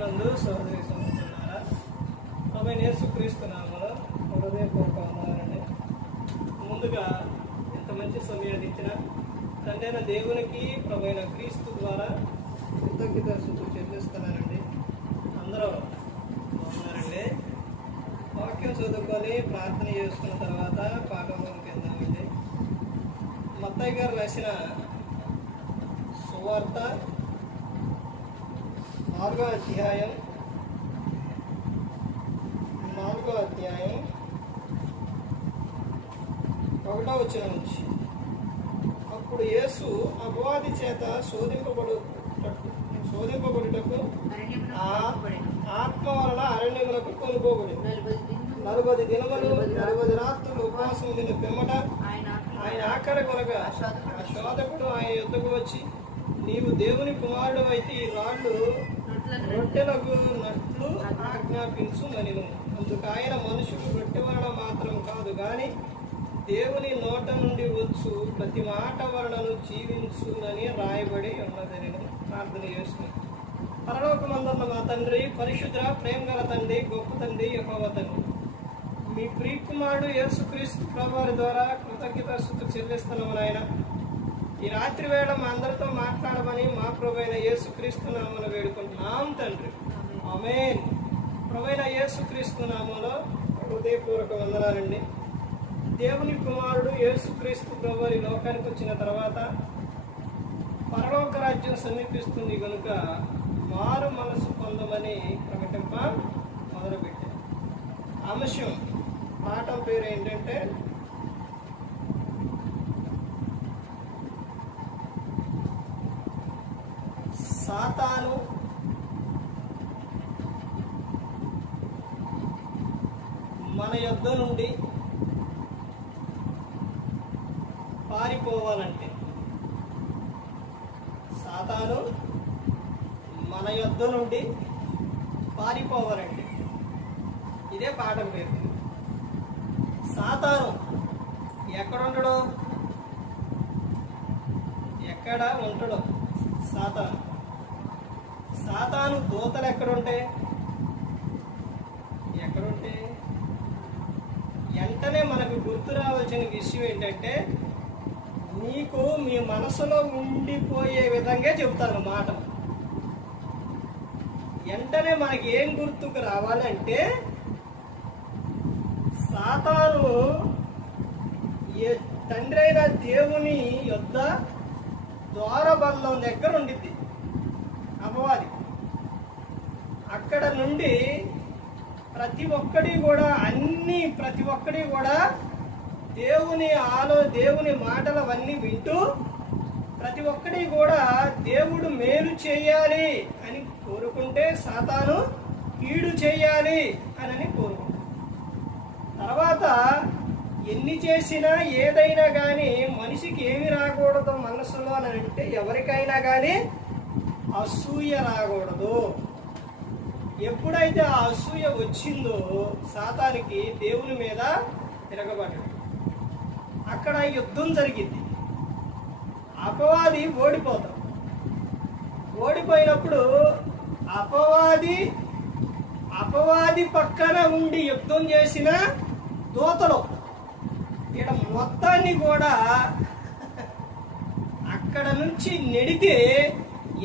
నందు సోదరి సోదరులారా, ప్రభువైన యేసుక్రీస్తు నామములో హృదయపూర్వక వందనాలండి. ముందుగా ఎంత మంచి సమయాన్ని ఇచ్చిన తండ్రైన దేవునికి ప్రభువైన క్రీస్తు ద్వారా కృతజ్ఞతాస్తుతులు చెల్లిస్తున్నానండి. అందరూ బాగున్నారండి. వాక్యం చదువుకొని ప్రార్థన చేసుకున్న తర్వాత పాఠంలోకి వెళ్దామండి. మత్తయి గారు రాసిన సువార్త 4వ అధ్యాయం 1వ వచనం నుంచి. అప్పుడు యేసు అపవాది చేత శోధింపబడుటకు ఆత్మ వలన అరణ్యములకు కొనుకోబడి 40 దినములు 40 రాత్రులు ఉపవాసం ఉండిన పిమ్మట ఆయన ఆఖరి కొనగా ఆ శోధకుడు ఆయన యుద్ధకు వచ్చి, నీవు దేవుని కుమారుడు అయితే ఈ రాళ్ళు రొట్టెలకు నట్లు ఆజ్ఞాపించుమనిను. అందుకు ఆయన మనుషుడు రొట్టె వలన మాత్రం కాదు కానీ దేవుని నోట నుండి వచ్చు ప్రతి మాట వలనను జీవించునని రాయబడి ఉన్నదని ప్రార్థన చేస్తున్నాను. పరలోకమందున్న మా తండ్రి, పరిశుద్ధ ప్రేమ గల తండ్రి, గొప్ప తండ్రి, యెహోవా తండ్రి, మీ ప్రియకుమారుడు యేసుక్రీస్తు ప్రభువారి ద్వారా కృతజ్ఞతాస్తుతులు చెల్లిస్తున్నాము నాయన. ఈ రాత్రి వేళ మా అందరితో మాట్లాడమని మా ప్రభువైన యేసుక్రీస్తు నామమున వేడుకుంటున్నాం తండ్రి. ఆమేన్. ప్రభువైన యేసుక్రీస్తు నామములో హృదయపూర్వక వందనాలండి. దేవుని కుమారుడు యేసుక్రీస్తు ప్రభువారి లోకానికి వచ్చిన తర్వాత పరలోక రాజ్యం సమీపిస్తుంది కనుక మారు మనసు పొందమని ప్రకటింప మొదలుపెట్టారు. అంశం పాఠం పేరు ఏంటంటే సాతాను మన యొద్ద నుండి పారిపోవాలంటే, సాతాను మన యొద్ద నుండి పారిపోవాలంటే ఇదే పాఠం పేరు. సాతాను ఎక్కడ ఉంటాడో, ఎక్కడ ఉంటాడో సాతాను దూతలు ఎక్కడుంటే వెంటనే మనకు గుర్తు రావాల్సిన విషయం ఏంటంటే, నీకు మీ మనసులో ఉండిపోయే విధంగా చెప్తాను మాట. వెంటనే మనకి ఏం గుర్తుకు రావాలంటే, సాతాను తండ్రి అయిన దేవుని యొద్ద ద్వారబంధం దగ్గర ఉండిద్ది అపవాది. అక్కడ నుండి ప్రతి ఒక్కడి కూడా దేవుని మాటలవన్నీ వింటూ ప్రతి ఒక్కడి కూడా దేవుడు మేలు చేయాలి అని కోరుకుంటే, సాతాను కీడు చేయాలి అని కోరుకుంటాడు. తర్వాత ఎన్ని చేసినా ఏదైనా కానీ మనిషికి ఏమి రాకూడదు మనసులో అని అంటే, ఎవరికైనా కానీ అసూయ రాకూడదు. ఎప్పుడైతే ఆ అసూయ వచ్చిందో సాతానికి దేవుని మీద తిరగబడ్డాడు. అక్కడ యుద్ధం జరిగింది. అపవాది ఓడిపోయినప్పుడు అపవాది పక్కన ఉండి యుద్ధం చేసిన దూతలు ఇక్కడ మొత్తాన్ని కూడా అక్కడ నుంచి నెడితే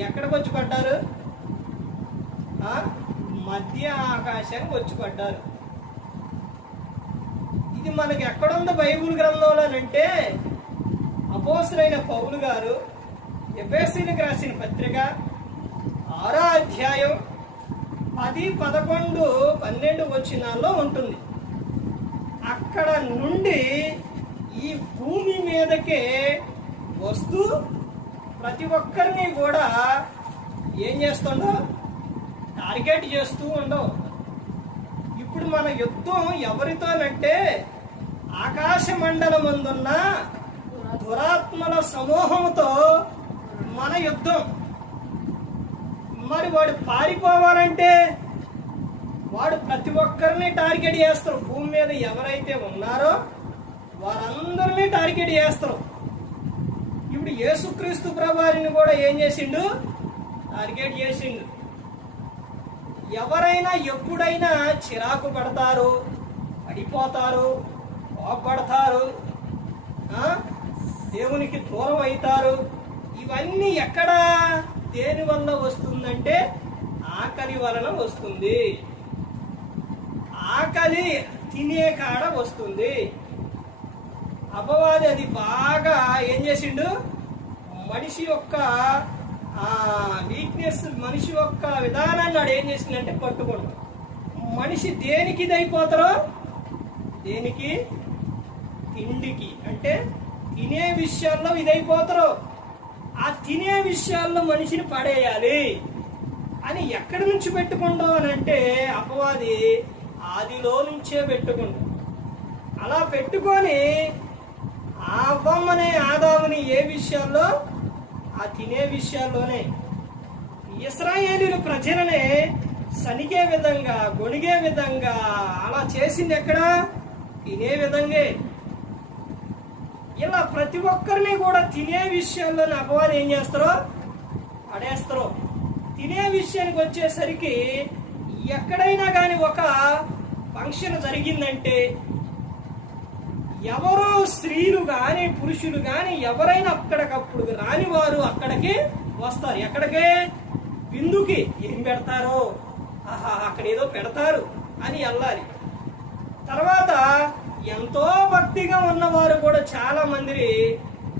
ఎక్కడికి వచ్చి పడ్డారు? మధ్య ఆకాశానికి వచ్చి పడ్డారు. ఇది మనకి ఎక్కడుందో బైబిల్ గ్రంథంలోనంటే, అపోస్తలుడైన పౌలు గారు ఎఫెసీయులకు రాసిన పత్రిక 6వ అధ్యాయం 10, 11, 12 వచనాల్లో ఉంటుంది. అక్కడ నుండి ఈ భూమి మీదకే వస్తూ ప్రతి ఒక్కరిని కూడా ఏం చేస్తుండో టార్గెట్ చేస్తూ ఉండవు. ఇప్పుడు మన యుద్ధం ఎవరితోనంటే, ఆకాశ మండలమందున్న దురాత్మల సమూహంతో మన యుద్ధం. మరి వాడు పారిపోవాలంటే వాడు ప్రతి ఒక్కరిని టార్గెట్ చేస్తారు. భూమి మీద ఎవరైతే ఉన్నారో వారందరినీ టార్గెట్ చేస్తారు. ఇప్పుడు యేసుక్రీస్తు ప్రభువారిని కూడా ఏం చేసిండు? టార్గెట్ చేసిండు. ఎవరైనా ఎప్పుడైనా చిరాకు పడతారు, పడిపోతారు, కోపడతారు, దేవునికి దూరం అవుతారు. ఇవన్నీ ఎక్కడ దేని వల్ల వస్తుందంటే ఆకలి వలన వస్తుంది. ఆకలి తినే కాడ వస్తుంది. అపవాది అది బాగా ఏం చేసిండు, మనిషి యొక్క వీక్నెస్, మనిషి యొక్క విధానాన్ని వాడు ఏం చేసిందంటే పట్టుకోండు. మనిషి దేనికి ఇదైపోతారో, దేనికి, తిండికి, అంటే తినే విషయాల్లో ఇదైపోతారు. ఆ తినే విషయాల్లో మనిషిని పడేయాలి అని ఎక్కడి నుంచి పెట్టుకుంటా అని అంటే అపవాది ఆదిలో నుంచే పెట్టుకుంటా. అలా పెట్టుకొని అవ్వమ్మనే ఆదాముని ఏ విషయాల్లో, ఆ తినే విషయాల్లోనే ఇశ్రాయేలీయుల ప్రజలనే సనిగే విధంగా, గొణిగే విధంగా అలా చేసింది ఎక్కడ, తినే విధంగా. ఇలా ప్రతి ఒక్కరిని కూడా తినే విషయాల్లో అపవాది ఏం చేస్తారో పడేస్తారు. తినే విషయానికి వచ్చేసరికి ఎక్కడైనా కానీ ఒక ఫంక్షన్ జరిగిందంటే ఎవరు స్త్రీలు కానీ పురుషులు కానీ ఎవరైనా అక్కడికప్పుడు రాని వారు అక్కడికి వస్తారు. ఎక్కడికే, విందుకి. ఏం పెడతారో, ఆహా అక్కడ ఏదో పెడతారు అని వెళ్ళాలి. తర్వాత ఎంతో భక్తిగా ఉన్నవారు కూడా చాలా మంది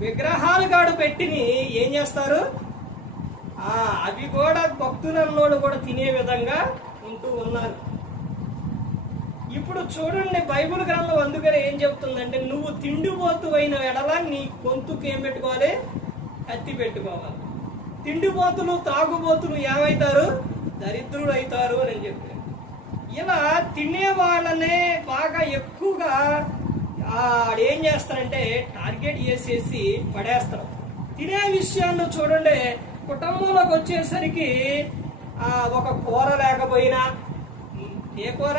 విగ్రహాలు కాడు పెట్టిని ఏం చేస్తారు, అవి కూడా భక్తులన్నోడు కూడా తినే విధంగా ఉంటూ ఉన్నారు. ఇప్పుడు చూడండి, బైబిల్ గ్రంథం అందుకనే ఏం చెప్తుందంటే, నువ్వు తిండిపోతు అయిన ఎడలా నీ గొంతుకు ఏం పెట్టుకోవాలి, కత్తి పెట్టుకోవాలి. తిండిపోతులు, తాగుబోతులు ఏమవుతారు, దరిద్రులు అవుతారు అని చెప్పి. ఇలా తినే వాళ్ళనే బాగా ఎక్కువగా ఏం చేస్తారంటే టార్గెట్ చేసేసి పడేస్తారు. తినే విషయాల్లో చూడండి, కుటుంబంలోకి వచ్చేసరికి ఒక కూర లేకపోయినా, ఏ కూర,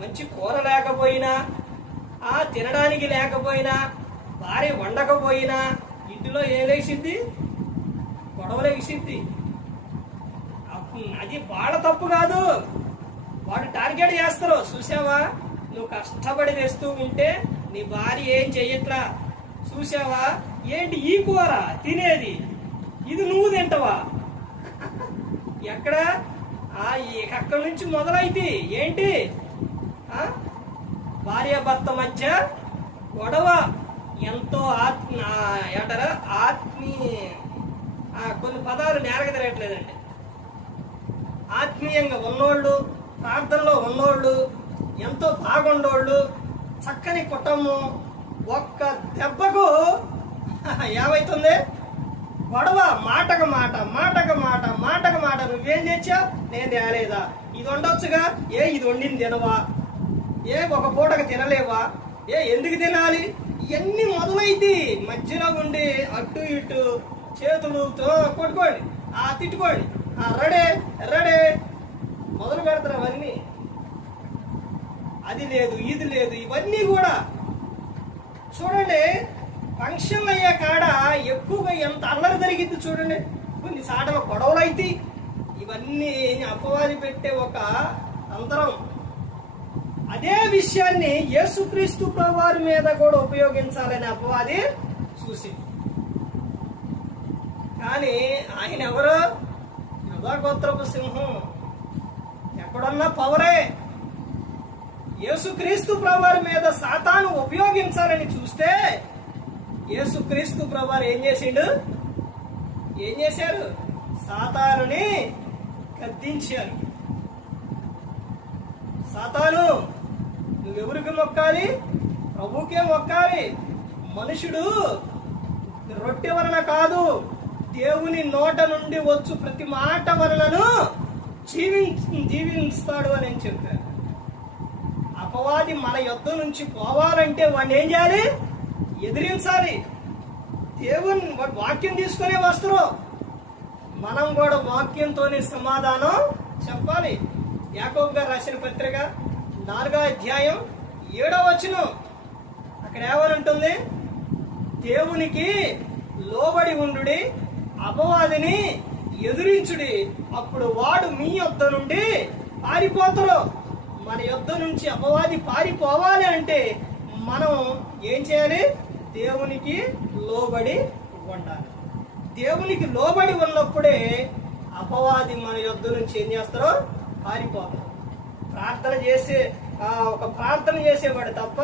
మంచి కూర లేకపోయినా, తినడానికి లేకపోయినా, భార్య వండకపోయినా ఇంటిలో ఏలేసిద్ది, గొడవలేసిద్ది. అది వాళ్ళ తప్పు కాదు, వాడు టార్గెట్ చేస్తారు. చూసావా, నువ్వు కష్టపడి తెస్తూ ఉంటే నీ భార్య ఏం చెయ్యట్లా, చూసావా, ఏంటి ఈ కూర తినేది, ఇది నువ్వు తింటావా? ఎక్కడ, అక్కడి నుంచి మొదలైతే ఏంటి, భార్య భర్త మధ్య గొడవ. ఎంతో కొన్ని పదాలు నేరగ తిరగట్లేదండి. ఆత్మీయంగా ఉన్నోళ్ళు, ప్రార్థనలో ఉన్నోళ్ళు, ఎంతో బాగుండోళ్ళు, చక్కని కుటుంబం, ఒక్క దెబ్బకు ఏమైతుంది, గొడవ. మాటకు మాట, మాటకు మాట, మాటకు మాట. నువ్వేం తెచ్చా, నేను తేలేదా, ఇది వండొచ్చుగా, ఇది వండింది తినవా, ఒక పూటకు తినలేవా, ఎందుకు తినాలి, ఇవన్నీ మొదలైతే మధ్యలో ఉండి అటు ఇటు చేతులతో కొట్టుకోండి, తిట్టుకోండి, రెడే రెడే మొదలు పెడతారు. అవన్నీ అది లేదు, ఇది లేదు, ఇవన్నీ కూడా చూడండి. ఫంక్షన్ అయ్యే కాడ ఎక్కువగా ఎంత అల్లరి జరిగింది చూడండి. కొన్ని సాటల గొడవలు అయితే ఇవన్నీ అపవాది పెట్టే ఒక తంత్రం. అదే విషయాన్ని యేసుక్రీస్తు ప్రభువారి మీద కూడా ఉపయోగించాలని అపవాది చూసింది. కానీ ఆయన ఎవరు, యూదా గోత్రపు సింహం, ఎక్కడున్నా పవరే. యేసుక్రీస్తు ప్రభువారి మీద సాతాను ఉపయోగించాలని చూస్తే యేసుక్రీస్తు ప్రభువారు ఏం చేసిండు, ఏం చేశారు, సాతానుని గద్దించారు. సాతాను, నువ్వెవరికి మొక్కాలి, ప్రభుకే మొక్కాలి. మనుషుడు రొట్టె వలన కాదు, దేవుని నోట నుండి వచ్చు ప్రతి మాట వలనను జీవిస్తాడు అని చెప్పారు. అపవాది మన యుద్ధ నుంచి పోవాలంటే వాడిని ఏం చేయాలి, ఎదిరించాలి. దేవుని వాక్యం తీసుకునే వస్తారు, మనం కూడా వాక్యంతోనే సమాధానం చెప్పాలి. యాకోబు గారు రాసిన పత్రిక 4వ అధ్యాయం 7వ వచనం, అక్కడ ఏమనుంటుంది, దేవునికి లోబడి ఉండుడి, అపవాదిని ఎదురించుడి, అప్పుడు వాడు మీ యొద్ద నుండి పారిపోతారు. మన యొద్ద నుంచి అపవాది పారిపోవాలి అంటే మనం ఏం చేయాలి? దేవునికి లోబడి ఉండాలి. దేవునికి లోబడి ఉన్నప్పుడే అపవాది మన యొద్ద నుంచి ఏం చేస్తారో పారిపోతారు. ప్రార్థన చేసేవాడు తప్ప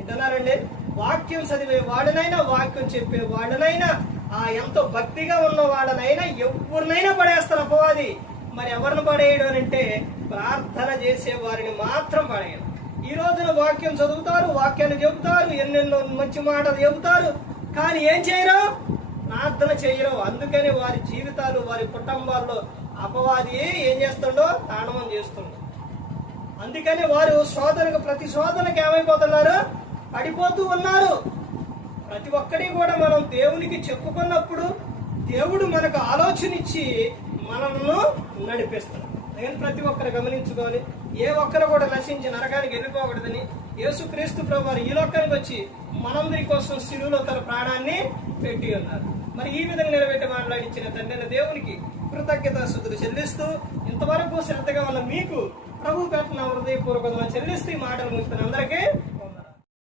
ఏంటన్నారండి, వాక్యం చదివే వాడినైనా, వాక్యం చెప్పే వాడినైనా, ఎంతో భక్తిగా ఉన్న వాడనైనా ఎవరినైనా పడేస్తారు అపవాది. మరి ఎవరిని పడేయడం అంటే ప్రార్థన చేసే వారిని మాత్రం పడేయడం. ఈ రోజున వాక్యం చదువుతారు, వాక్యాన్ని చెబుతారు, ఎన్నెన్నో మంచి మాటలు చెబుతారు, కానీ ఏం చేయరు? ప్రార్థన చేయరు. అందుకని వారి జీవితాలు, వారి కుటుంబాల్లో అపవాది ఏం చేస్తుండో తాండవం చేస్తుండో. అందుకని వారు ప్రతి శోధనకు ఏమైపోతున్నారు? పడిపోతూ ఉన్నారు. ప్రతి ఒక్కటి కూడా మనం దేవునికి చెప్పుకున్నప్పుడు దేవుడు మనకు ఆలోచన ఇచ్చి మనల్ని నడిపిస్తాడు. అందుకని ప్రతి ఒక్కరు గమనించుకోవాలి. ఏ ఒక్కరు కూడా నశించి నరకానికి వెళ్ళిపోకూడదని యేసుక్రీస్తు ప్రభువారు ఈ లోకానికి వచ్చి మనందరి కోసం శిలువలో తన ప్రాణాన్ని పెట్టి ఉన్నారు. మరి ఈ విధంగా నిలబెట్టి మాట్లాడించిన తండ్రి దేవునికి కృతజ్ఞతాస్తుతులు చెల్లిస్తూ, ఇంతవరకు శ్రద్ధగా ఉన్న మీకు ప్రభు పెట్టిన హృదయపూర్వకంగా చెల్లిస్తూ ఈ మాటలు ముగిస్తున్న అందరికీ